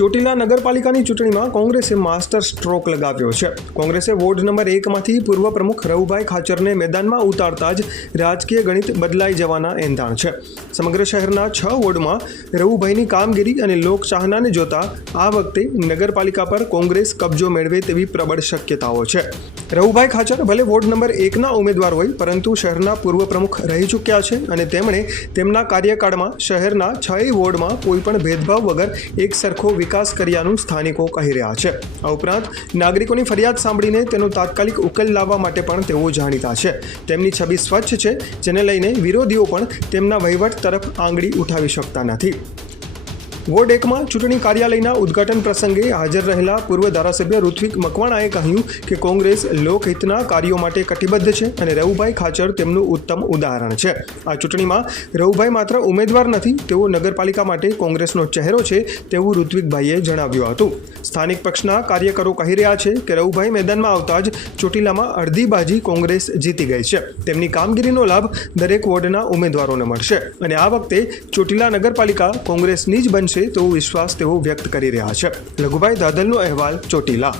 ચોટીલા નગરપાલિકાની ચૂંટણીમાં કોંગ્રેસે માસ્ટર સ્ટ્રોક લગાવ્યો છે. કોંગ્રેસે વોર્ડ નંબર 1માંથી પૂર્વ પ્રમુખ રવુભાઈ ખાચરને મેદાનમાં ઉતારતા જ રાજકીય ગણિત બદલાઈ જવાના એંધાણ છે. સમગ્ર શહેરના 6 વોર્ડમાં રવુભાઈની કામગીરી અને લોકચાહનાને જોતા આ વખતે નગરપાલિકા પર કોંગ્રેસ કબજો મેળવે તેવી પ્રબળ શક્યતાઓ છે. રવુભાઈ ખાચર ભલે વોર્ડ નંબર 1ના ઉમેદવાર હોય, પરંતુ શહેરના પૂર્વ પ્રમુખ રહી ચૂક્યા છે અને તેમણે તેમના કાર્યકાળમાં શહેરના 6 વોર્ડમાં કોઈપણ ભેદભાવ વગર એક સરખો વિકાસ કર્યાનું સ્થાનિકો કહી રહ્યા છે. આ ઉપરાંત નાગરિકોની ફરિયાદ સાંભળીને તેનો તાત્કાલિક ઉકેલ લાવવા માટે પણ તેઓ જાણીતા છે. તેમની છબી સ્વચ્છ છે, જેને લઈને વિરોધીઓ પણ તેમના વહીવટ તરફ આંગળી ઉઠાવી શકતા નથી. વોર્ડ 1માં ચૂંટણી કાર્યાલયના ઉદ્ઘાટન પ્રસંગે હાજર રહેલા પૂર્વ ધારાસભ્ય ઋત્વિક મકવાણાએ કહ્યું કે કોંગ્રેસ લોકહિતના કાર્યો માટે કટિબદ્ધ છે અને રવુભાઈ ખાચર તેમનું ઉત્તમ ઉદાહરણ છે. આ ચૂંટણીમાં રવુભાઈ માત્ર ઉમેદવાર નથી, તેઓ નગરપાલિકા માટે કોંગ્રેસનો ચહેરો છે તેવું ઋત્વિકભાઈએ જણાવ્યું હતું. સ્થાનિક પક્ષના કાર્યકરો કહી રહ્યા છે કે રવુભાઈ મેદાનમાં આવતા જ ચોટીલામાં અડધી બાજી કોંગ્રેસ જીતી ગઈ છે. તેમની કામગીરીનો લાભ દરેક વોર્ડના ઉમેદવારોને મળશે અને આ વખતે ચોટીલા નગરપાલિકા કોંગ્રેસની જ બનશે તેવો વિશ્વાસ તેઓ વ્યક્ત કરી રહ્યા છે. લઘુભાઈ દાદલનો અહેવાલ, ચોટીલા.